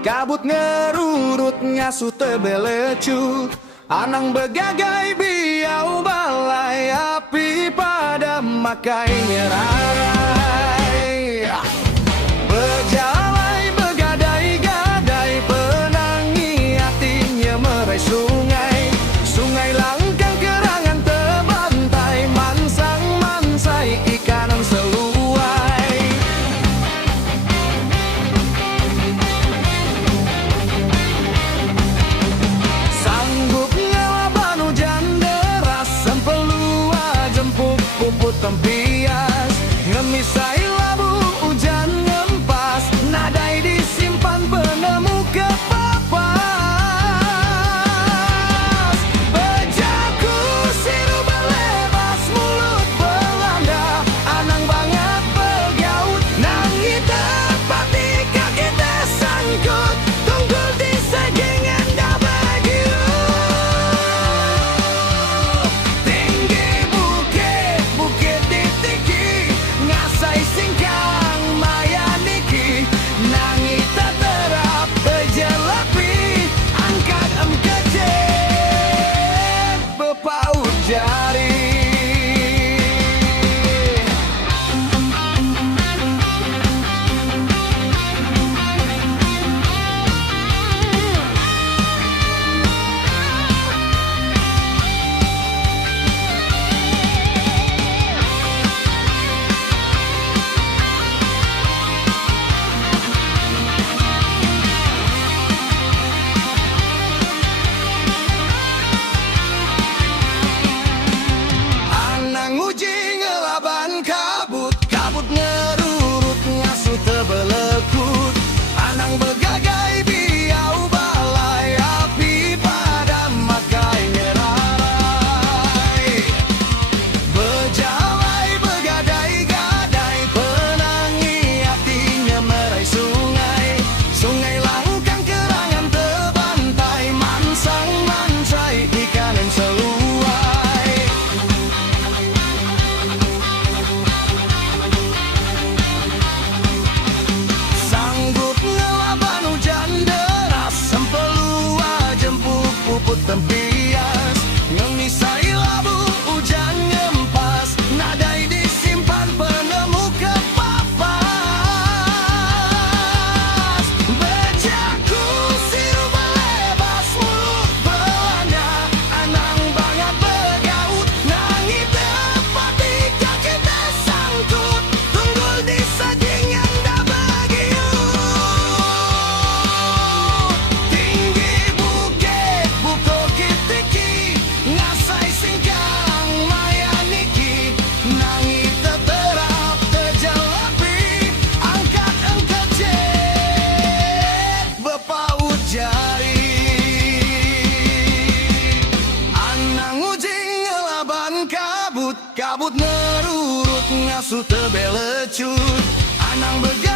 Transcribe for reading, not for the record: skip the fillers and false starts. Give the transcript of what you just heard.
Kabut ngerurut ngasuh tebelecut, anang begagai biau balai api padam makai nyerarai. Bejalai begadai-gadai penangi hatinya merai sungai. Sungai langkang kerangan tebantai, mansang-mansai ikanan seluai. Tempias ngemisai labu hujan ngempas, nadai disimpan penemu kepapas. Bejaku siru belebas mulut Belanda, anang banget begaut nangi tepati kaki tersangkut, tunggul di sejengan dah begitu. Kabut ngerurut ngasuh tebelekut, anang begagai biau balai api padam makai nyerarai. Bejalai begadai-gadai penangi hatinya merai sungai. Sungai langkang kerangan tebantai, mansang-mansai ikanan seluai. Tempias ngemisai labu hujan ngempas, nadai disimpan penemu kepapas. Bejaku siru belebas mulut Belanda, anang banget begaut nangi tepati kaki tersangkut, tunggul di sajingan dah begitu. Kabut ngerurut ngasuh tebelecut, anang begadai